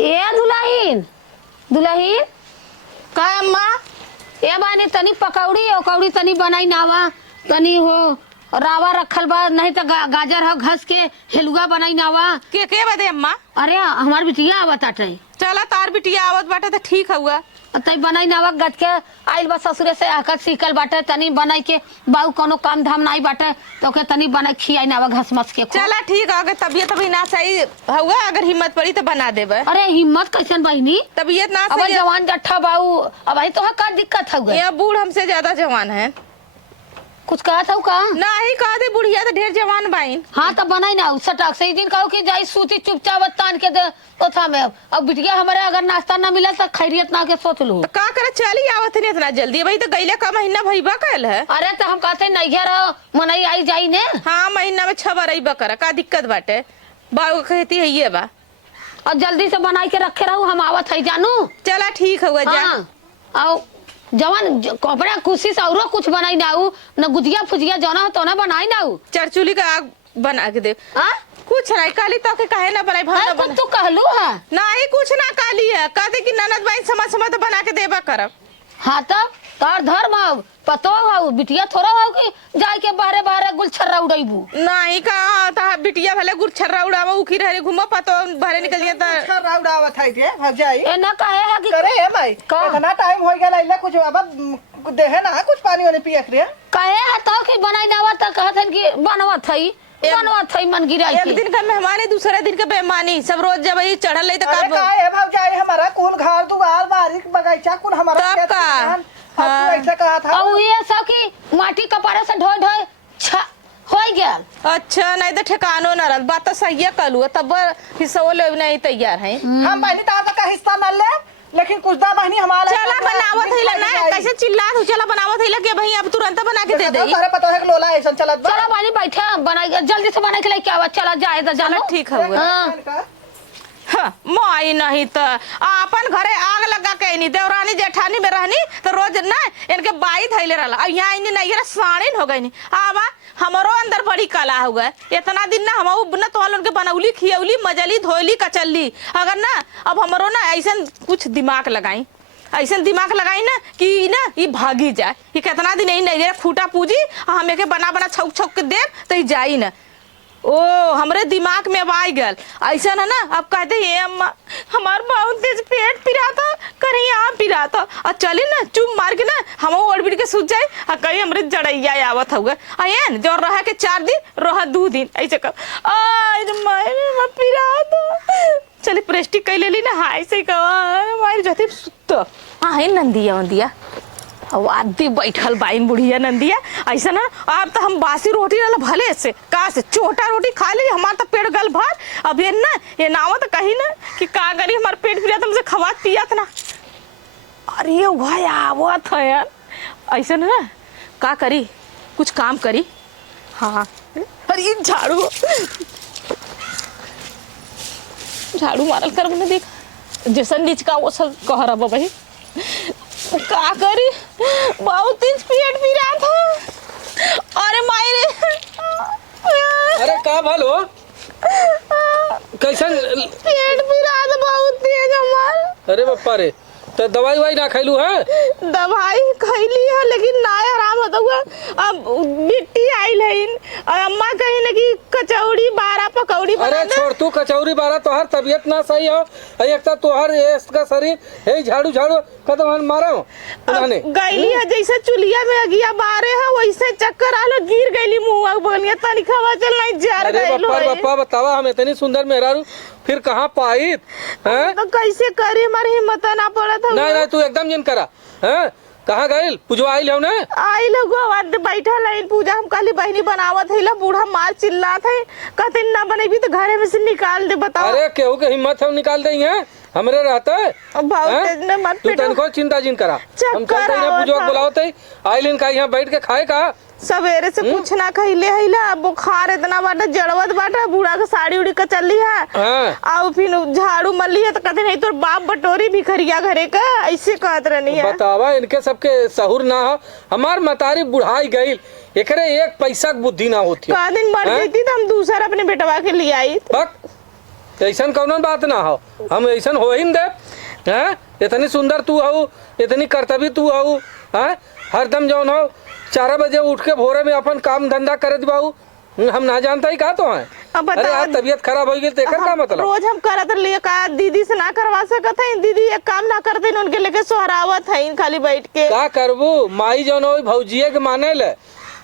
ए दुल्हन दुल्हन का अम्मा? ए बानी तनी पकौड़ी ओकौड़ी तनी बनाई नावा तनी हो रावा रखल बा नहीं तो गाजर हो घस के हलवा बनाई नावा के बदे अम्मा? अरे हमार बिटिया आवत आटे चला तार बिटिया आवत बाटे तो ठीक हुआ। तई बनाई नावा गज के आइल बा ससुरे से आकर सीखल बाटे तनी बनाई के बाऊ कोनो काम धाम नहीं बाटे तो के तनी बनाई खियाई नावा घस मस के चला ठीक है, अगर तबीयत अभी ना सही हुआ अगर हिम्मत पड़ी तो बना देबे। अरे हिम्मत कैसन बहिनी तबीयत ना अब सही जवान जट्ठा बाऊ अब भाई तो का दिक्कत हो गई ये बूढ़ हमसे ज्यादा जवान है। कुछ कहा था का ना ही कहा दे बुढ़िया तो ढेर जवान बाइन। हाँ तो बनाई ना सटक से दिन कहो कि जाई सूती चुपचाप तान के दे तो था में अब बिटिया हमारे अगर नाश्ता ना मिला तो खैरियत ना के सोच लो तो का करे चली आवत नहीं इतना जल्दी भाई तो गईले का महीना भईबा कहल है। अरे तो हम कहते नहीं रहो मनई आई जाई ने हाँ महीना में 6 बार अइबा कर का दिक्कत बाटे बाऊ कहती है ये बा और जल्दी से बनाई के रखे रहू हम आवत है जानू। चला ठीक हुआ जा आओ जवान कपड़ा खुशी से और कुछ बनाई ना न गुजिया फुजिया जाना हो तो ना बनाई ना चरचुली का आग बना के दे। कुछ नहीं काली तो के काहे ना बनाई भाव बना तू कहलू है ना ही कुछ ना काली है कहते कि ननद भाई समझ समझ तो बना के देबा करब। हाँ तो तार धर्म हो पतो हो बिटिया थोड़ा हो कि जाए के बाहरे बाहरे गुलछर्रा उड़ाइबू नहीं का ता बिटिया भले गुलछर्रा उड़ावा उखी रहे घुमा पतो बाहरे निकल गया त गुलछर्रा उड़ावत है रे भजाई ए ना कहे है कि करे है भाई इतना टाइम हो गया इला कुछ अब देहे ना कुछ पानी वानी पिए रे कहे है तो कि बनाई नावा त कहत कि बनवत है बनवत है मन गिराई एक दिन का मेहमान दूसरे दिन का बेईमानी सब रोज जब ही चढ़ल त अरे का है भजाई हमारा कुल घर दुआर बारी बगीचा कुल हमारा तब का तू ऐसा कहा था और ये सब की माटी कपड़ा से ढोय ढोय हो गया। अच्छा नहीं तो ठिकानो न रह बात तो सही है कलू तब हिस्सा ले नहीं तैयार है हम बहनी ता का हिस्सा न ले लेकिन कुछ दा बहनी हमारा चला बनावत है ना कैसे चिल्लात हो चला बनावत है के भाई अब तुरंत बना के दे दे सारे पता है कि लोला ऐसा चलत चला बाजी बैठे बनाई जल्दी से बना के लेके आवा चला जाए तो जानो ठीक है माई नहीं तो अपन घरे आग लगा के नहीं देवरानी जेठानी में रहनी तो रोज ना इनके बाई धैले रहला अब यहाँ इन्हें नहीं रहा साड़ीन हो गई आवा हमारो अंदर बड़ी कला हो गए इतना दिन ना हम न तो उनके बनौली खियौली मजली धोली कचल्ली अगर ना अब हमारो ना ऐसा कुछ दिमाग लगाई ऐसा दिमाग लगाई ना कि ना ये भागी जाए ये कितना दिन नहीं खूटा पूजी हमें के बना बना छौक छौक के दे तो ये जाई ना ओ हमरे दिमाग में अब आई गल ऐसा ना अब कहते ये अम्मा हमार बहुत तेज पेट पिरा था कहीं यहाँ पिरा था और चली ना चुप मार के ना हम ओढ़ बिड़ के सूझ जाए और कहीं हमरे जड़ैया आवत हुआ आयन जो रहा के 4 दिन रहा 2 दिन ऐसे कर मैं पिरा था चली प्रेस्टिक कह ले ना हाँ ऐसे कह जाते सुत हाँ नंदिया वंदिया आदि बैठल बाइन बुढ़िया नंदिया ऐसा ना अब तो हम बासी रोटी वाला भले से का से छोटा रोटी खा ली हमारा तो पेट गल भर अब ये ना ये नावा तो कहीं ना कि का करी हमारा पेट पिया तुमसे खवात पियात ना अरे भाई आवत है यार ऐसा ना का करी कुछ काम करी हाँ अरे झाड़ू झाड़ू मारल कर मैंने देख जैसन नीच का वो सब कह रहा भाई का करी बहुत तेज पेट पिरा था अरे मायरे अरे का भलो कैसन पेट पिरा था बहुत तेज हमार अरे बप्पा रे तो दवाई वाई ना खैलू है दवाई खैली है लेकिन ना आराम होता हुआ अब मिट्टी आइल है अम्मा कहीं ना कि कचौड़ी बारा पकौड़ी अरे छोड़ तू कचौरी बारा तोहर तबीयत ना सही हो एक तो तोहर का शरीर हे झाड़ू झाड़ू कदम मारो उन्होंने गईली है जैसे चुलिया में अगिया बारे है वैसे चक्कर आलो गिर गईली मुंह बोलिए तनी खवा चल नहीं जार अरे गईलो बप्पा बतावा हम इतनी सुंदर मेहरारू फिर कहाँ पाईत हैं तो कैसे करे हमारी हिम्मत ना पड़ा था नहीं तू एकदम जिन करा हैं कहाँ गइल पूजवा आइल हो ना आई लोग बैठा लाइन पूजा हम काली बहनी बनावत है बूढ़ा मार चिल्लात है कहते ना बनेबी तो घरे में से निकाल दे बताओ अरे केहू के हिम्मत हम निकाल देंगे हमरे रहता है तू तनको चिंता जिन करा हम चलते हैं पूजवा बुलावते आइल इनका यहाँ बैठ के खाए का सवेरे से कुछ ना खइले हैला बुखार इतना बाटा जड़वत बाटा बूढ़ा का साड़ी उड़ी का चली है और फिर झाड़ू मल्ली है तो कहते नहीं तो बाप बटोरी भिखरिया घरे का ऐसे कहत रहनी है बतावा इनके सबके सहूर ना हो हमार मतारी बुढ़ाई गई एकरे 1 पैसा की बुद्धि ना होती का दिन मर गई थी तो हम दूसरा अपने बेटवा के लिए आई ऐसन कौनो बात ना हो, हम ऐसन हो ही न दे। हैं इतनी सुंदर तू हो, इतनी कर्तव्य तू हो, हैं हरदम जौन हो 4 बजे उठ के भोरे में अपन काम धंधा करे दिबाऊ, हम ना जानता ही का तो है। अब अरे यार तबीयत खराब हो गई तेकर का मतलब? रोज हम करत लिए का दीदी से ना करवा सकत है, दीदी एक काम ना करते उनके लेके सोहरावत है खाली बैठ के। का करबू माई जौन हो भौजिए के माने ले,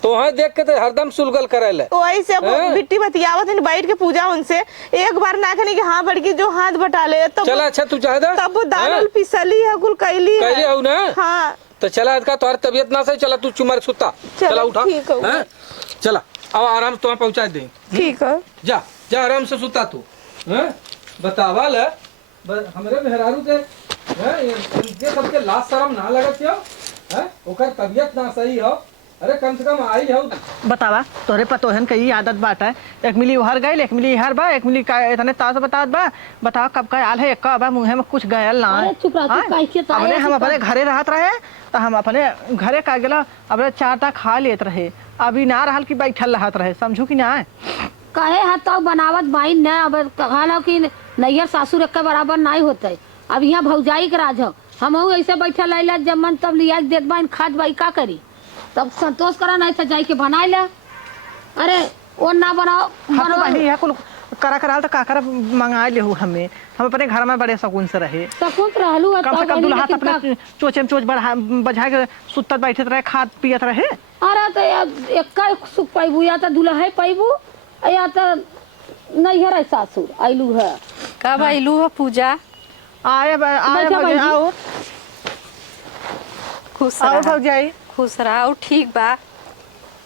तो है देख के तो हरदम सुलगल करे ले। वही से बिट्टी बतियावत है बैठ के पूजा उनसे, एक बार ना खनी कि हाँ बड़की जो हाथ बटा ले तो चला अच्छा तू चाहे तब दाल पिसली है कुल कैली कैली हो ना। हाँ तो चला इसका तुम्हारी तबीयत ना सही, चला तू चुमार सुता, चला उठा, ठीक है। हैं? चला अब आराम से तुम्हें पहुंचा दे। ठीक है जा जा आराम से सुता तू, हैं? बतावा ले हमरे मेहरारू के हैं इनके सबके लाज शरम ना लगत हो, हैं ओकर तबीयत ना सही हो, अरे कम से कम आई हो। बतावा तोहरे पतोहन के ई आदत बाटा है, एक मिली उहर गई, एक मिली इहर बा, एक मिली का इतने तास बतात बा। बताओ कब का आल है, एक का बा मुंह में कुछ गयल ना। अरे चुप रह, तू काहे के ताया अपने हम से अपने घरे रहत रहे तो हम अपने घरे का गेला, अब 4 टा खा लेत रहे, अभी ना रहल कि बैठल रहत रहे, समझू कि ना। कहे है तब बनावत भाई न, अब कहला कि नैयर सासुर एक बराबर नहीं होते। अब यहाँ भौजाई के राज हो, हम ऐसे बैठल रह जब मन तब लिया देत बाइन खाद बाई का करी, तब संतोष करा नहीं तो जाई के बनाए ले। अरे वो ना बनाओ हाँ तो बहनी है कुल करा कराल तो काकर मंगा ले हमें, हम अपने घर में बड़े सकून से रहे। सकून रहलू कम से कम दूल्हा अपने चोचे में चोच बजा के सुतत बैठत रहे, खाद पियत रहे। अरे तो एक सुख पैबू, या तो दूल्हा पैबू या तो नैहर है सासुर आइलू है। कब आइलू है पूजा? आए बैठा भौजी, आओ खुश आओ रहा, भौजाई, खुश रहा, ठीक बा।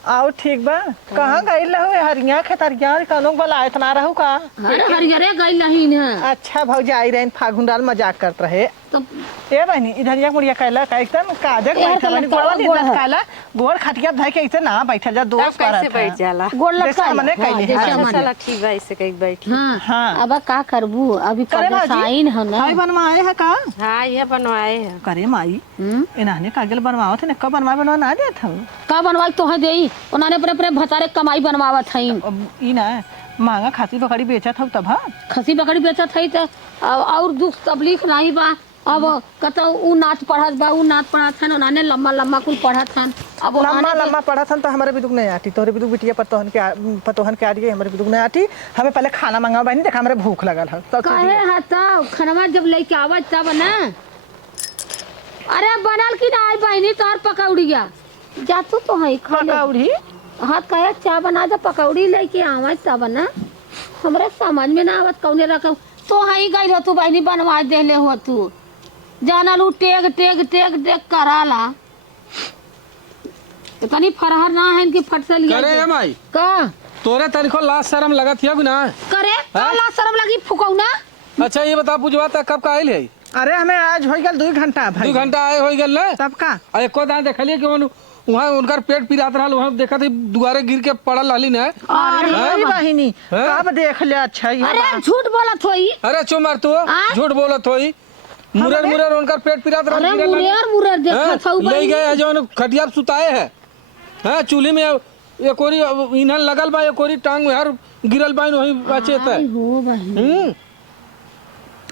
आओ ठीक बा। कहाँ गई रहो हरिया खेतरिया कनो बला इतना रहू का? अरे हरिहरे गई नहीं है। अच्छा भौजाई रहे फागुन डाल मजाक करत रहे। तो ए बहनी इधरिया मुड़िया कहला का एकदम काजक बैठा बनी गोड़ नहीं दस कहला गोड़ खटिया भाई के ऐसे ना बैठा जा दोस्त कैसे करत बैठ जाला? गोड़ जैसे लटका हमने कहली है। अच्छा चला ठीक बा, ऐसे कहीं बैठी। हाँ हाँ। अब का करबू, अभी करे पगला साइन है ना। भाई बनवाए है का? हाँ यह बनवाए है। करे माई इन्हाने कागल बनवाओ थे ने कब बनवा ना देत हम का बनवाई तो है देई, उन्होंने अपने अपने भतारे कमाई बनवावत है। अब ई ना मांगा खासी बकरी बेचत हूं तब। हाँ खसी बकरी बेचत है तो और दुख तकलीफ नहीं बा। अब कतो उ नाच पढ़त बा, उ नाच पढ़त है, उन्होंने लम्बा लम्बा कुल पढ़त है। अब लम्बा लम्बा पढ़ा था तो हमारे बिदुक नहीं आती, तोरे बिदुक बिटिया पतोहन के आ रही है, हमारे बिदुक नहीं आती। हमें पहले खाना मंगाओ बहनी, देखा हमारे भूख लगल है तब कहे है तो खनवा जब लेके आवत तब ना। अरे बनल की ना आई बहनी तोहर पकौड़िया जा तो है खा ले। पकौड़ी हाथ कहे चाय बना दे, पकौड़ी लेके आवत तब ना। हमरे समझ में ना आवत कौने रखो तो है गई हो तू बहनी बनवा देले हो तू, जाना लू टेग टेग टेग टेग कराला। तनी फरहर ना है इनकी फट से लिया करे माई का तोरे तनिको लाज शरम लगत है कि ना? करे काला शर्म लगी फुकौना। अच्छा ये बता पूजवा तक कब का आइल है? अरे हमें आज हो गल 2 घंटा भाई। 2 घंटा आए हो गल ना तब का आ एको दान देखलिए कि वहाँ उनकर पेट पिरात रहल, वहाँ देखा थी दुआरे गिर के पड़ल रहली ना। अरे बहिनी हाँ? कब देख ले। अच्छा ये अरे झूठ बोलत होई। अरे चुप मार तू, झूठ बोलत होई। मुरर मुरर उनकर पेट पिरात रहल। अरे मुरेर मुरेर देखत हौ ले गए जो खटिया पे सुताए है, हाँ चूल्हे में ये कोरी ईंधन लगल बा, ये कोरी टांग में हर गिरल बा वही बचेत है। हो बहन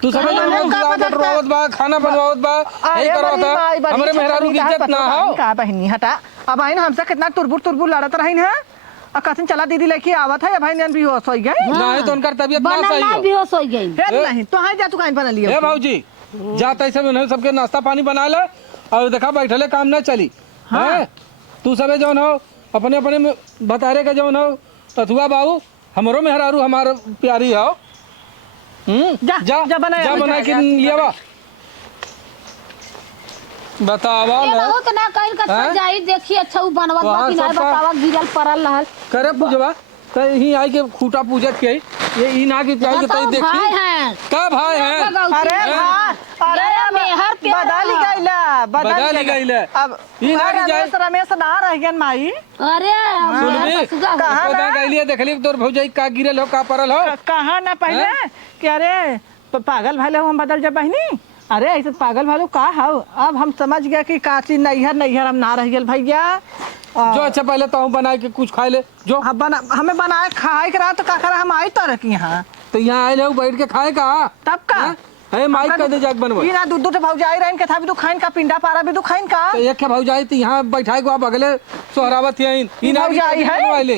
तू समझ रोवत बा, खाना बनवावत बा, यही करत बा। हमरे मेहरारू की इज्जत ना हो का बहिनी हटा। अब भाई हमसे कितना तुरबुर तुरबुर लड़त रही है, और कथन चला दीदी लेके आवत है भाई ने भी होश हो गई। नहीं तो उनकर तबीयत ना बनल सही ना हो। बेहोश हो गई। फिर नहीं तो है जा तू कहीं बना लियो। ए भाऊजी जा तैसे में सबके नाश्ता पानी बना ले, और देखा बैठले काम ना चली। हाँ तू सबे जौन हो अपने अपने में बतारे के जौन हो अथुआ बाबू हमरो मेहरारू हमार प्यारी हो। जा बना के लिया बा बतावा ये ले। बहुत ना कहीं का हैं? जाई देखी अच्छा उ बनवत बा वहाँ कि नहीं सब का- बतावा गिरल पड़ल रहल। करे पूजवा तो ही आई के खूटा पूजत के ये ई ना की जाई के तई भाई देखी हैं का भाई है। अरे भाई अरे मेहर के बदल गईला बदल गईला। अब ई ना की जाई रमेश ना रह गन माई। अरे सुनबी कहाँ को ना? गईली देखली तोर भौजाई का गिरल हो का परल हो। कहा ना पहले कि अरे पागल भाले हम बदल जा बहनी। अरे ऐसे पागल भालू का हाउ। अब हम समझ गया कि काची नैहर नैहर हम ना रह गए भैया। जो अच्छा पहले तो बना के कुछ खाए ले जो हमें बनाए खाए के रहा तो का करा हम आई तरह की यहाँ तो यहाँ आए हो बैठ के खाए का तब का है माइक कर दे जाके बनवा ई ना दूध भौजाई रहन के था भी तू खाइन का पिंडा पारा भी तू खाइन का तो एक के भौजाई तो यहाँ बैठाए को आप अगले सोहरावत है ई ना भौजाई है? बनवा ले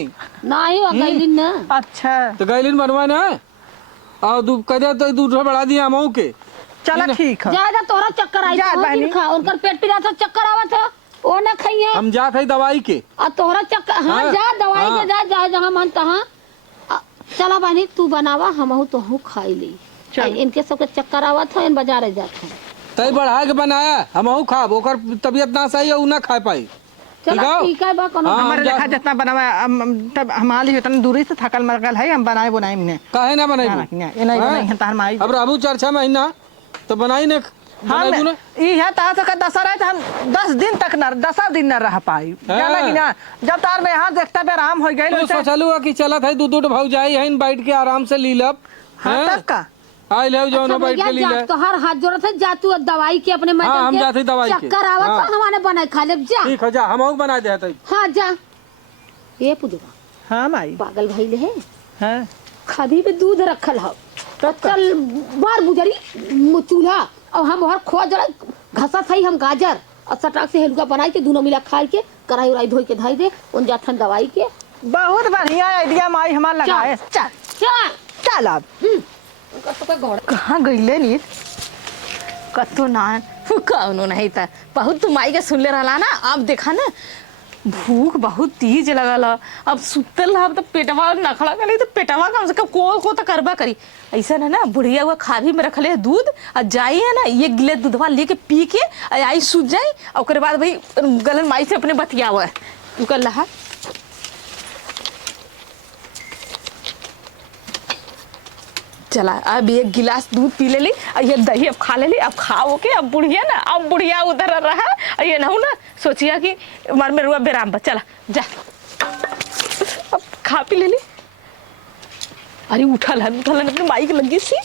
नहीं हो गई ना। अच्छा तो गैलिन बनवा ना और दू कदे तो दूध बढ़ा दिया हमहू के चला ठीक है ज्यादा तोरा चक्कर आई जा तो बहनी। खा उनकर पेट पिरा था चक्कर आवत है वो ना खाइए हम जात है दवाई के और तोहरा चक्कर हाँ हाँ, जा दवाई हाँ। के जा जा जहाँ मन तहाँ चला बहनी तू बनावा हमहू तोहू खाई ली चल। इनके सबके चक्कर आवत है इन बाजारे जात है तई बढ़ा के बनाया हमहू खाब ओकर तबियत ना सही है उ ना खा पाई चलो ठीक है? ठीक है बा कोनो हाँ। हमारे जा- लेखा जितना बनावा तब हमारी उतना दूरी से थकल मरकल है हम बनाए बनाए ने काहे ना बनाई ये नहीं बनाई है तार माई अब रहू 4-6 महीना तो बनाई ने हम बनाई ना ई है ता तो दशहरा है हम 10 दिन तक न 10 दिन न रह पाई हाँ। जाना कि ना जब तार में यहाँ देखता पे आराम हो गई तो सोचलू कि चलत है दूध भौजाई है बैठ के आराम से ली लब हाँ तब का आई ले जो अच्छा ना बैठ भैया के ली ले तो हर हाथ जोड़त है जा तू दवाई के अपने मैडम हाँ, हम के जाते दवाई के। चक्कर आवत हाँ। है हमारे बनाए खा ले जा ठीक है जा हमहू बना दे तई हाँ जा ये पुदवा हाँ माई पागल भाई ले है हाँ खदी पे दूध रखल हो तो चल बार बुजरी चूल्हा और हम हर खो जरा घसा थई हम गाजर और सटाक से हेलुका बनाई के दोनों मिला खाई के कढ़ाई उड़ाई धोई के धाई दे उन जाथन दवाई के बहुत बढ़िया आइडिया माई हमार लगाए चल चल चल अब उनका तो कोई घोड़ा कहाँ गईले नी कतो ना कौनो नहीं था बहुत तुम आई के सुन ले रहा ना अब देखा ना भूख बहुत तेज लगल ह। अब सुतल रहा तो पेटवा नखड़ा कर तो पेटवा कम से कम को तो करबा करी ऐसा ना बुढ़िया हुआ खाभी में रखले दूध और जाई है ना ये गिले दूधवा लेके पी के आई सूझ जाई और ओकरे बाद भाई गलन माई से अपने बतियावा तू कर लहा चला अब एक गिलास दूध पी ले ली और ये दही अब खा ले ली अब खाओ के अब बुढ़िया ना अब बुढ़िया उधर रहा और ये ना हो ना सोचिया कि मर में रुआ बेराम बा चला जा अब खा पी ले ली अरे उठल अपने माई के लगी सी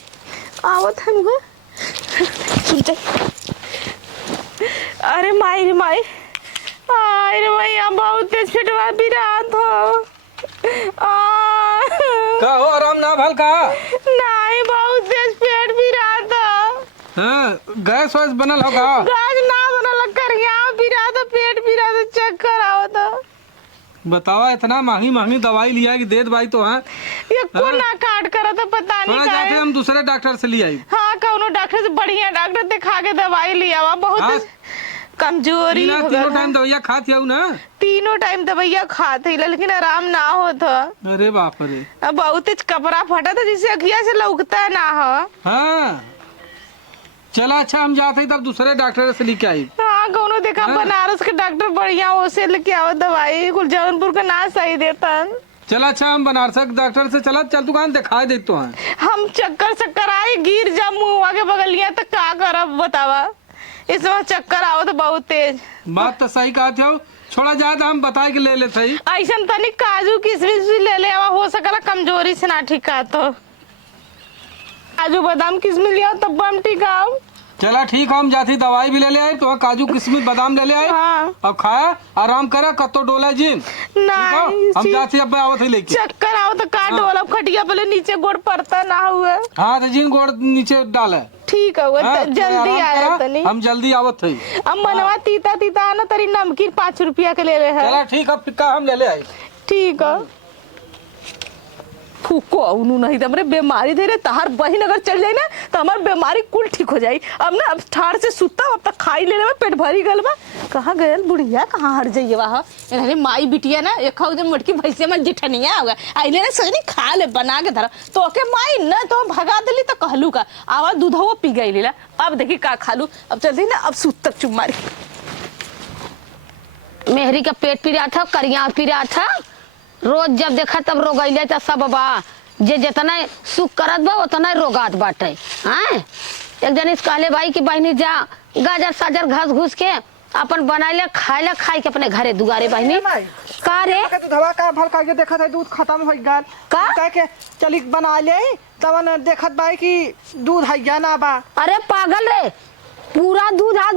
आवत है मुझे सुन जा अरे माई रे माई अरे माई अब बहुत तेज फिटवा भी रहा था का हो आराम ना भल का नहीं बहुत तेज पेट भी रहा था हां गैस वैस बनल होगा गाज ना बनल करिया भी रहा था पेट भी रहा था चक्कर आवा था बतावा इतना महंगी दवाई लिया कि दे भाई तो हां ये को ना काट करा था पता नहीं थोड़ा का जाके हम दूसरे डॉक्टर से ले आई हाँ कौनो डॉक्टर से बढ़िया डॉक्टर दिखा के दवाई लिया हुआ बहुत हाँ। कमजोरी तीनों हो तीनों गया टाइम दवाइयां खाती हूं ना तीनों टाइम दवाइयाँ खाते लेकिन आराम ना होता अरे बाप रे अब बहुत तेज कपड़ा फटा था जिससे अखिया से लौकता ना हो हाँ चला अच्छा हम जाते ही तब दूसरे डॉक्टर से लेके आई हाँ कौनो देखा हाँ। बनारस के डॉक्टर बढ़िया उसे लेके आओ दवाई कुल जौनपुर का ना सही देता चला अच्छा हम बनारस के डॉक्टर से चला चल दुकान दिखा दे तो हैं हम चक्कर आए गिर जा मुँह आगे बगलिया तो का करब बतावा इस बार चक्कर आओ तो बहुत तेज बात तो सही कहा थे छोड़ा जाए तो हम बता के ले लेते ही ऐसा तनिक काजू किशमिश भी ले ले आवा हो सकला कमजोरी से ना ठीक तो काजू बादाम किशमिश लिया तब हम ठीक आओ चला ठीक हम जाती दवाई भी ले ले आए तो काजू किशमिश बादाम ले ले आए हाँ। और खाया आराम करा कत्तो डोला जिन नहीं हम जाती अब आवत ही लेके चक्कर आओ तो काट वाला खटिया पहले नीचे गोड़ पड़ता ना हुआ हाँ तो जिन गोड़ नीचे डाले ठीक है हाँ, तो जल्दी आराम आया करा, तनी हम जल्दी आवत थी अब मनवा तीता तीता आना तरी नमकीन 5 रुपया के ले है चला ठीक अब फिक्का हम ले ले आई ठीक है फूको उनु नहीं तो हमरे बीमारी धीरे तहार बहिन अगर चल जाए ना तो हमार बीमारी कुल ठीक हो जाई अब ना अब ठाड़ से सुता अब तक खाई ले पेट भरी गल बा कहाँ गयल बुढ़िया कहाँ हट जाइए वहाँ इन्हें माई बिटिया ना एक मटकी भैंसे में जिठनिया होगा आइले ना सही खा ले बना के धरा तो के माई न तो भगा दिली तो कहलू का आवा दूधवा पी गई लीला अब देखी का खालू अब चलती ना अब सुत तक चुप मारी मेहरी का पेट पीरा था करिया पीरा था रोज जब देखा तब रोगैले तो सब बा जे जितना सुख करत बा उतना रोगात बाटे हाँ एक दिन इस कहले भाई की बहनी जा गाजर साजर घास घूस के अपन बनाइले खाइले खाई के अपने घरे दुआरे बहनी का रे दूधवा का भर का देखा था दूध खत्म हो गया का? कह के चली बना ले तवन देखत बाई कि दूध है या ना बा अरे पागल रे पूरा दूध आज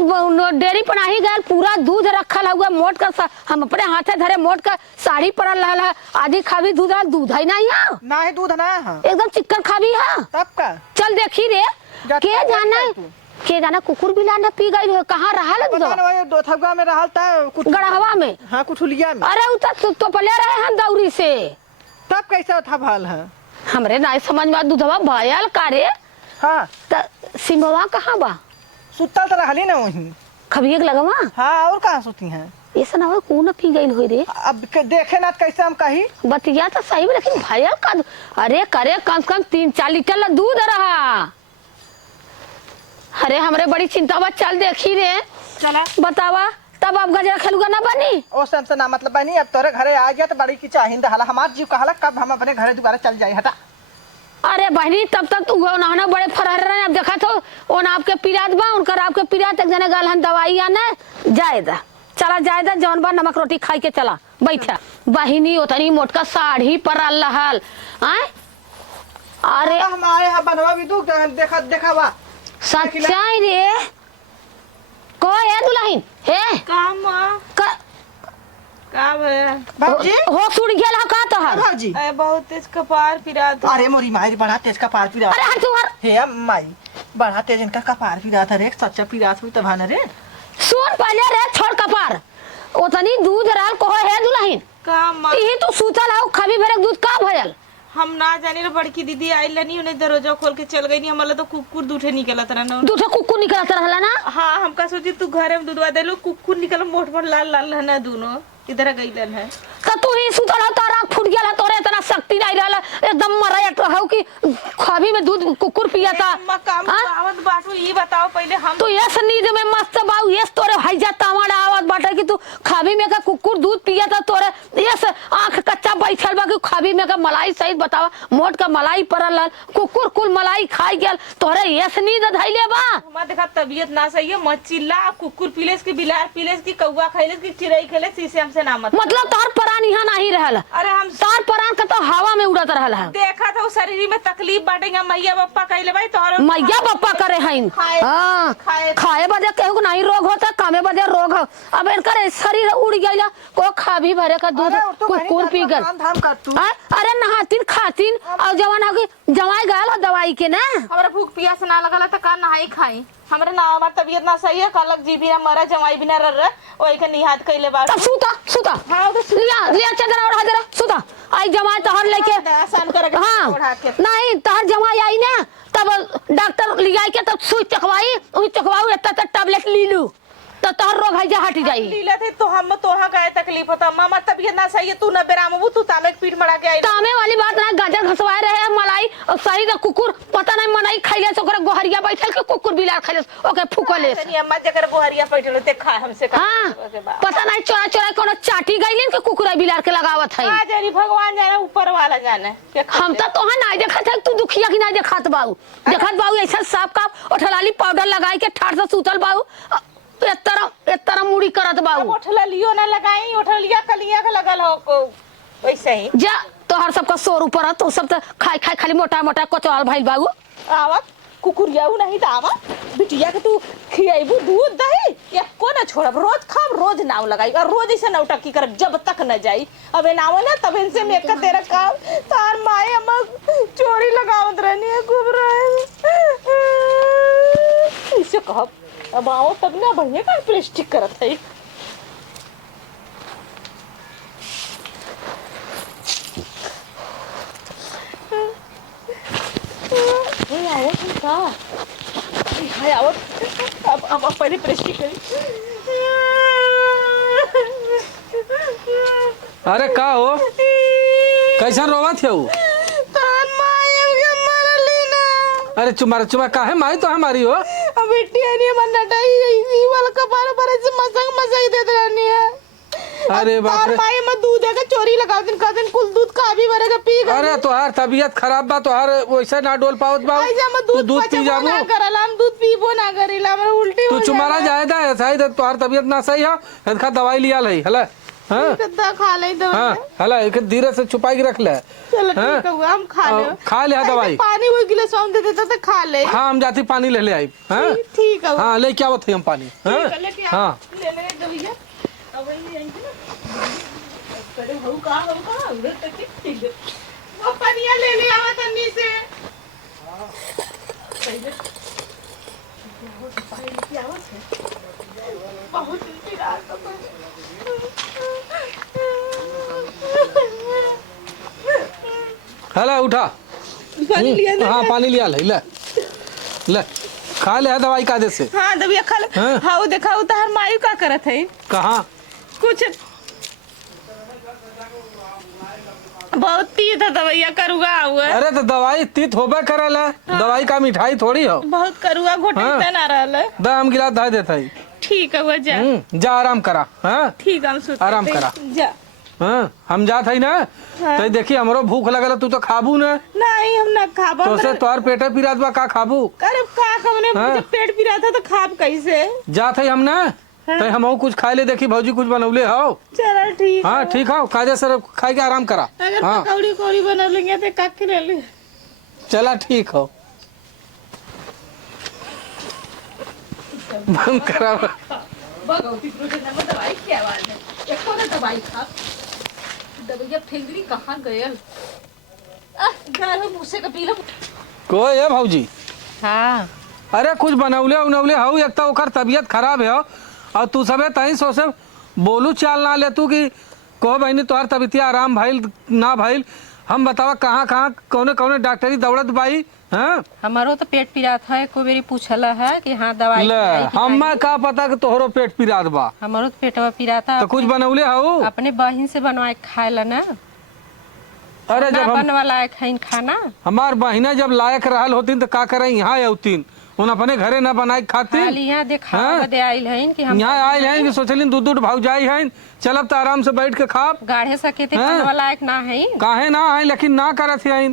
डेयरी पर ही गया, पूरा दूध रखल हुआ मोट का हम अपने हाथे धरे मोट का साड़ी पड़ल रहा है। आधी खावी दूध दूध है नहीं है, ना है दूध ना है एकदम चिकन खावी है। तब का चल देखी रे, जा के तब जाना देख तू। के जाना कुकुर बिला न पी गई हो, कहाँ रहा लग पता ना वो दो थगा में रहल था कुछ गड़हवा में। हाँ कुठुलिया में। अरे उतर तो पले रहे हम दौरी से, तब कैसे था भल है। हमरे नहीं समझ में दूधवा भयल कारे। हाँ त सिमवा कहाँ बा? सुतल तो रहली ना वहीं। खबियक लगवा हाँ और कहाँ सुती हैं। ऐसा ना हो कौन पी गई हो रे। अब देखे ना कैसे हम कही। बतिया तो सही में, लेकिन भयल का अरे करे कम से कम 3-4 लीटर दूध रहा। अरे हमरे बड़ी चिंता बा। चल देखी रे, चला बतावा तब अब गजरा खेलूगा ना बनी। ओ से ना मतलब बनी, अब तोरे घरे आ गया तो बड़ी की चाहिए हाला हमार जीव कहला कब हम अपने घरे दोबारा चल जाए। हटा अरे बहनी तब तक तू नहाना बड़े फरहर रहे। अब देखा तो ओन आपके पिरात बा, उनकर आपके पिरात एक जने गाल हन दवाई आने जायदा। चला जायदा जौन बा नमक रोटी खाई के चला बैठा। बहिनी उतनी मोटका साड़ी पर रहल आए। अरे हम आए हैं बनवा भी तू देखा देखा बा सच्चाई रे को है दुल्हन हे काम क- काम है बाबूजी। हो सुड़ गेल का तोहर। बाबूजी अरे बहुत तेज कपार पिरा था। अरे मोरी माई बड़ा तेज का पार पिरा। अरे हट तुहर हे माई बड़ा तेज इनका कपार पिरा था रे, सच्चा पिरा हुई तब ना रे। सुन पहले रे छोड़ कपार। उतनी दूध रहल को है दुल्हन। काम यही तो सूतल है खबी भरे दूध का भयल। हम ना जानी रे, बड़की दीदी आई लनी उन्हें दरवाजा खोल के चल गई नहीं। हमारा तो कुकुर दूठे निकला था ना। दूध कुकुर निकलता रहला ना। हाँ हमका सोची तू घर में दूधवा दे लो, कुकुर निकल मोट मोट लाल लाल है ना दोनों इधर गईलन है। तो तू ही सुतल हो तारा फूट गेला, तोरे इतना शक्ति नहीं रहला, एकदम मरैट हो कि खबी में दूध कुकुर पियाता। अम्मा काम हाँ? आवत बाटू ये बताओ पहले हम तो ये नींद में मस्त बाऊ ये तोरे हैजा तावड़ आवत बाटे कि तू खबी में का कुकुर दूध पियाता। तोरे ये आंख कच्चा बैठल बा कि खबी में का मलाई सहित बतावा मोट का मलाई परल कुकुर कुल मलाई खाई गेल। तोरे ये नींद धैले बा। हमारा देखा तबीयत ना सही है, मत चिल्ला। कुकुर पीलेस की बिलार पीलेस की कौवा खैलेस की चिड़ई खैलेस शीशे हमसे ना मत। मतलब तार परान यहाँ नहीं रहल। अरे हम तार परान का तो हवा में उड़त रहल है। देखा था शरीर में तकलीफ बाटेगा। मैया बप्पा कहले भाई तोहरे मैया बप्पा करे हैं। खाए- हाँ खाए- खाए बदे केहू को नहीं रोग होता, कामे बदे रोग हो। अब इनकर शरीर उड़ गया को खाभी भरे का दूध अरे तू कुकुर पी गल। काम धाम कर तू। हाँ? अरे नहातीन खातीन और जवान हो गई जवाई गल दवाई के ना। हमारा भूख प्यास ना लगला तो का नहाई खाई। हमारे ना हमार तबीयत ना सही है, कलक जी भी ना मरा जवाई भी ना रर ओई के निहात कइले बा। तब सूता सूता हाँ तो लिया लिया चदरा ओढ़ा जरा सूता। आई जवाई तहर लेके आसान कर हाँ नहीं तहर जवाई आई ना तब डॉक्टर लिया के तब सुई चकवाई उई चकवाऊ इतना टैबलेट ली लू तो तहर रोग है जा हट जाई। लीला थे तो हम तोहा का तकलीफ होता। मामा तबीयत ना सही है, तू न बेरामबू तू तामे के पीठ मड़ा के आई। कामे वाली बात ना गाजर घसवाए रहे मलाई और सही तो कुकुर पता नहीं मनाई खैले से ओकरा गोहरिया बैठल के कुकुर बिलार खैले ओके फुकले तनी अम्मा जकर गोहरिया बैठल ते खा हमसे का। हाँ पता नहीं चोरा चोरा कोनो चाटी गइलिन के कुकुर बिलार के लगावत है। आ जानी भगवान जाने ऊपर वाला जाने हम तो तोहा नहीं देखत है, तू दुखिया की नहीं देखत बाऊ। देखत बाऊ ऐसा साफ का उठलाली पाउडर लगाई के ठाड़ से सूतल बाऊ एक तरह मुड़ी करत बाऊ। उठला लियो ना लगाई, उठल लिया कलिया का लगल हो को वैसे ही जा तोहर सबका 100 ऊपर है तो सब तो खाई खाई खाली मोटा मोटा कचवाल भाई बाऊ। आवा कुकुरियाऊ नहीं दावा बिटिया के तू खियाइबू दूध दही या को ना छोड़ब। रोज खाब रोज नाव लगाई और रोज ऐसे नौटंकी करब जब तक न जाई। अबे नाव ना तब इनसे में एक तेरा काम तार माए अम्मा चोरी लगावत रहनी है खूब रहे इसे कहब। अब आओ तब ना बढ़िया का प्लास्टिक करत है। ये आओ तुम का हाय आओ अब पहले प्लास्टिक करी। अरे का हो कैसा रोवत है? तान माय के मरली ना। अरे चुमार चुमा काहे माई तो हमारी हो। अब बिटिया ने मन नटाई इसी वाला कपार पर से मसंग मसंग देत रहनी है। अरे बाप तार रे। माय में दूध है का चोरी लगा दिन का दिन कुल दूध का भी भरेगा पी गई। अरे तोहार तबीयत खराब बा, तोहार वैसा ना डोल पावत बा। ऐसा में तू दूध दूध पी पचबो जाबू, ना करला हम दूध पीबो ना करेला हमरा उल्टी तू हो चुमारा जाला। जायदा ऐसा ही तोहार तबीयत ना सही है। इनका दवाई लिया लई हला हाँ कितना खा ले दो हाँ हला एक धीरे से छुपा के रख ले। चलो हाँ? ठीक है हम खा ले खा ले दवाई। पानी वो गिलास हम दे देता तो खा ले। हाँ हम जाती पानी ले आई। हाँ ठीक है हाँ ले क्या होती हम पानी। हाँ लेके आओ। हाँ ले ले दो भैया अब ये आएंगे ना करे हो का उधर तक ठीक है वो पानी ले ले आवा तन्नी से बहुत रात हला उठा। पानी लिया ना। हाँ पानी लिया ले ले खा ले दवाई का दे से। हाँ दबिया खा ले। हाँ? हाँ देखा उतार मायू का करत है कहाँ कुछ बहुत तीत है दवाइया करुआ हुआ है। अरे तो दवाई तीत होबे करल है। दवाई का मिठाई थोड़ी हो। बहुत करुआ घोटे हाँ? ना रहा है। दाम गिलास धा देता है। ठीक है वो जा जा आराम करा। हाँ ठीक है हम सुते आराम थे। करा। जा हाँ हम जात है ना। हाँ। तो देखी हमरो भूख लगल तू तो खाबू ना। नहीं हम ना खाबा तो से तोर पेटे पिरात बा का खाबू। अरे का हमने हाँ? जब पेट पी रहा था तो खाब कैसे। जात है हम ना। हाँ। तो हम कुछ खाए ले देखी भौजी कुछ बनौले हो। चलो ठीक हाँ है। ठीक हो कायदे सर खाए के आराम करा। अगर हाँ पकौड़ी कोड़ी बना लेंगे तो काके ले ले। चला ठीक हो बंद करा। भगवती प्रोजेक्ट में दवाई की आवाज है एक को दवाई खा दवाई फिंगरी कहाँ गयल घर में मुझसे का पीला कोई है भौजी। हाँ अरे कुछ बनौले उनौले हो एक तो ओकर तबीयत खराब है और तू सबे तही सोचे बोलू चाल ना ले तू कि कहो बहनी तोहर तबीयतिया आराम भइल ना भइल। हम बतावा कहाँ कहाँ कौने कौने डॉक्टरी दौड़त बाई। हाँ हमारो तो पेट पिरात है को बेरी पूछला है कि हाँ दवाई ले खिलाई कि हमें नहीं। का पता कि तोहरो पेट पिरात बा। हमारो तो पेटवा पिराता तो कुछ बनौले हो। अपने बहिन से बनवाए खाए ला ना। अरे ना जब हम बनवा लायक है खाना। हमार बहिना जब लायक रहल होतीन तो का करे यहाँ औतीन उन अपने घरे न बनाए खातिर। खाली यहाँ देखा हाँ? बदे आइल है कि हम यहाँ आए हैं कि सोचलिन दूध दूध भाव जाई हैं चलब तो आराम से बैठ के खाब। गाढ़े सके थे हाँ? बनवा लायक ना है। काहे ना आए लेकिन ना करत है।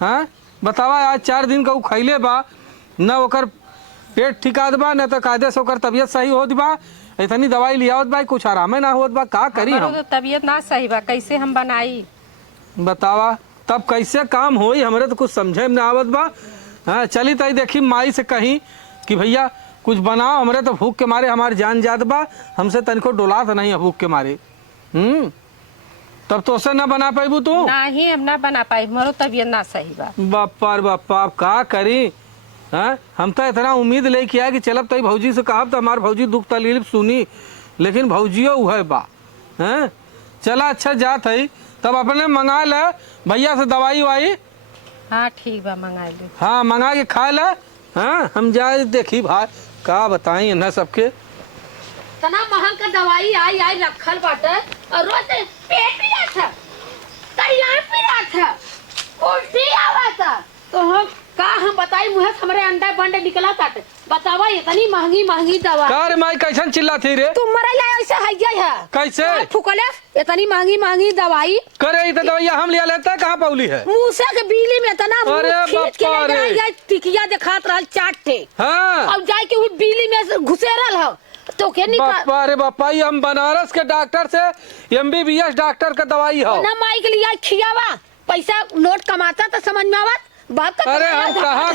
हाँ बतावा आज 4 दिन का उ खैले बा न ओकर पेट ठिकात बा न तो कायदे से ओकर तबीयत सही होत बा। इतनी दवाई लियावत बा कुछ आरामे ना होत बा का करी हमारो हम। तो तबीयत ना सही बा कैसे हम बनाई। बतावा तब कैसे काम होई हमरे तो कुछ समझे में ना आवत बा। हाँ चली तई देखी माई से कहीं कि भैया कुछ बनाओ हमरे तो भूख के मारे हमारी जान जात बा हमसे तनिको डोलात नहीं है भूख के मारे। तब तो से ना बना पाइबू तू। ना ही हम ना बना पाई हमारो तबीयत ना सही बा। बापा रे बापा अब का करी। हाँ हम तो इतना उम्मीद लेके आया कि चलब तई भौजी से कहब तो हमार भौजी दुख तकलीफ सुनी लेकिन भौजियो उहे बा। हैं चला अच्छा जात है तब अपने मंगा ले भैया से दवाई वाई। हाँ ठीक बा मंगा ली। हाँ मंगा के खा ले। हाँ हम जाए देखी भाई का बताई ना सबके। तना महंग का दवाई आई आई रखल बाटे और रोज पेट पीला था तैयार पीला था उल्टी आवा था तो हम बताई मुहे से हमरे अंडा बंडे निकला ताटे बतावा इतनी महंगी महंगी दवा का रे माई कैसन चिल्ला थी रे। तुम मरे ला ऐसे हैया है कैसे फुकले इतनी महंगी महंगी दवाई करे तो दवाइया हम लिया लेता कहाँ पौली है। मूसा के बिजली में इतना मुंह अरे खींच के बापा ले रे। जाए टिकिया दिखात रहल चाट थे हाँ अब जाए के बिजली में घुसेरल हो तो के निकाल बापा रे बापा ये हम बनारस के डॉक्टर से MBBS डॉक्टर का दवाई हो। ना माई के लिए खियावा पैसा नोट कमाता तो समझ में आवत बाप का अरे हम कहाँ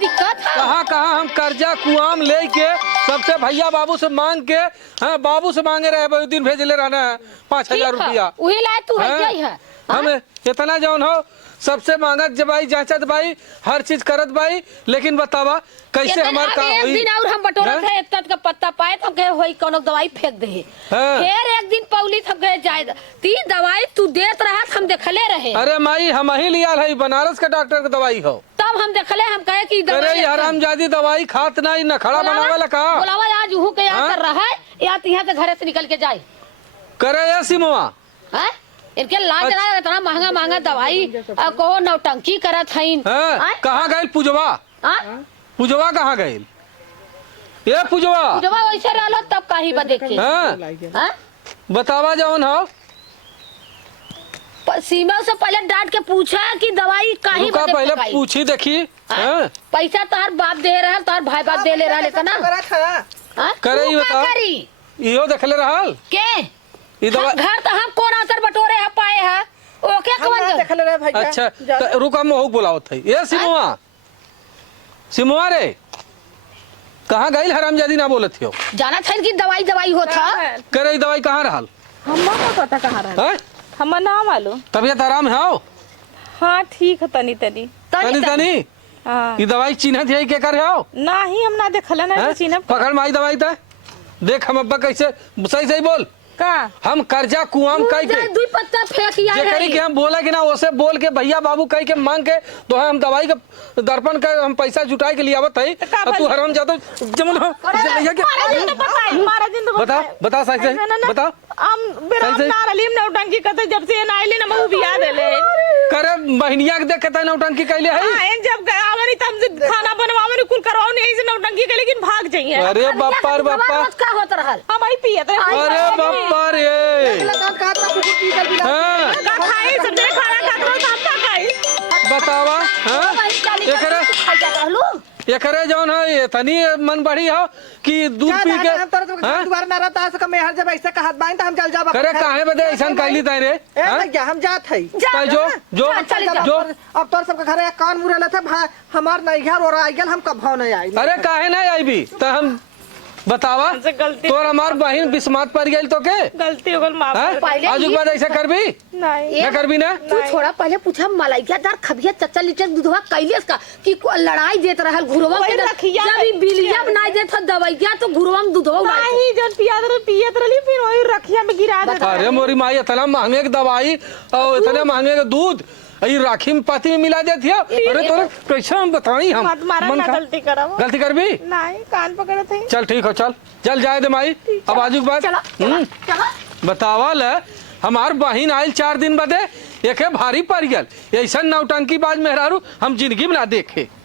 दिक्कत है कहाँ कहाँ हम कर्जा कुआम लेके सबसे भैया बाबू से मांग के। हाँ बाबू से मांगे रहे बहुत दिन भेजले रहना है 5,000 रुपया। वही लाए तू हाँ? है हम इतना जौन हो सबसे मांगत जबाई जांचत बाई हर चीज करत बाई लेकिन बतावा कैसे हमार का एक होई। दिन और हम बटोरा हाँ? थे इतना का पत्ता पाए तो कहे होई कोनो दवाई फेंक दे हाँ। फिर एक दिन पौली थक गए जाए ती दवाई तू देत रहा हम देखले रहे अरे माई हम ही लिया है बनारस के डॉक्टर के दवाई हो। तब हम देखले हम कहे कि अरे दवाई यार हम जादी दवाई खात नहीं नखड़ा बनावे ला का बुलावा आज हूं के यहाँ हाँ? कर रहा है या यहाँ से घरे से निकल के जाए करे या सिमुआ। हैं? इनके लाज ना इतना महंगा महंगा दवाई को नौटंकी करत हईन हाँ कहाँ गए पूजवा पूजवा कहाँ गए ये पूजवा जब वैसे रहलो तब कहीं बदे के हाँ हाँ? बतावा जौन हो सीमा से पहले डांट के पूछा कि दवाई कहीं रुका बदे पहले फेंकाई? पूछी देखी। हाँ पैसा तार बाप दे रहा है तार भाई बाप दे ले रहा है ना करत है हाँ? करे तू ही का बता। करी इहो देखले रहल के ई दवा घर तो हम कौन असर बटोरे है पाए है ओके हम ना कवन देखले रे भैया अच्छा जा। तो रुका मोहक बुलावत है ये सिमुआ रे कहाँ गई हरामजादी ना बोलत हो जाना था कि दवाई दवाई होता करे ई दवाई कहाँ रहल हम ना पता कहाँ रहा हैं? हम ना मालूम। तबियत आराम है हो हाँ ठीक है तनी तनी तनी तनी हाँ ई दवाई चिन्हत है के कर हो ना ही हम ना देखल ना चीना पकड़ माई दवाई था देख हम अब्बा कैसे सही सही बोल का हम कर्जा कुआम कह के दुई पत्ता फेंक या जेकरी के हम बोला कि ना ओसे बोल के भैया बाबू कह के मांग के तो हम दवाई के दर्पण का हम पैसा जुटाए के लिए आवत है का और तू हराम जातो जमन हो भैया के मारा जिंद बता बता सही सही बता हम बिराम सही- ना रलीम ने उटंकी करते जब से ना आइली ना बहु बियाह देले करे बहनिया के देख के तय नौटंकी कैले है हां इन जब आवनी तब से खाना बनवावे कुल करवाओ नहीं से नौटंकी के लेकिन भाग जाइए अरे बापा रे बापा का होत रहल हम आई पियत रहे अरे बापा रे का था कुछ पी गल बिना हाँ का खाई सब दे खाना खात रहो तो हम का खाई बतावा हाँ एकरे रहलू एकरे जौन है इतनी मन बढ़ी हो कि दूध जा पी जा के हम तोर तो हाँ? दोबारा ना रहता सका मैं हर जब ऐसे कहत बाइन त हम चल जाब करे काहे बदे ऐसा कैली तय रे ए हाँ? भैया हम जात है तय जो जो जो अब तोर सबके घरे कान मुरे थे हमार नैहर और आ गेल हम कब नहीं आई अरे काहे ना आई भी तो हम बतावा हमसे गलती तोर हमार बहन बिस्मात पड़ गई तो के गलती हो गल माफ हाँ? कर। पहले आज के बाद ऐसा कर भी नहीं ना कर भी ना तू छोड़ा पहले पूछा मलाइका दार खबिया चच्चा लीटर दूधवा कैलेस का कि लड़ाई देत रहल घुरवा वही के रखिया जब ई बिलिया बनाई देत ह दवाइया तो घुरवा में दूधवा उड़ाई नहीं जब पियत रही फिर वही रखिया में गिरा दे अरे मोरी माई इतना महंगे की दवाई और इतने महंगे का दूध ये राखी में पाती में मिला देती है अरे तोरे कैसे हम बताई हम मत मारा मन ना का- गलती करब गलती कर भी नहीं कान पकड़े थे चल ठीक हो चल चल जाए दे माई अब आजू के बाद चला चला बतावल हमार बहिन आयल 4 दिन बदे एके भारी पड़ गल ऐसा नौटंकी बाज मेहरारू हम जिंदगी में ना देखे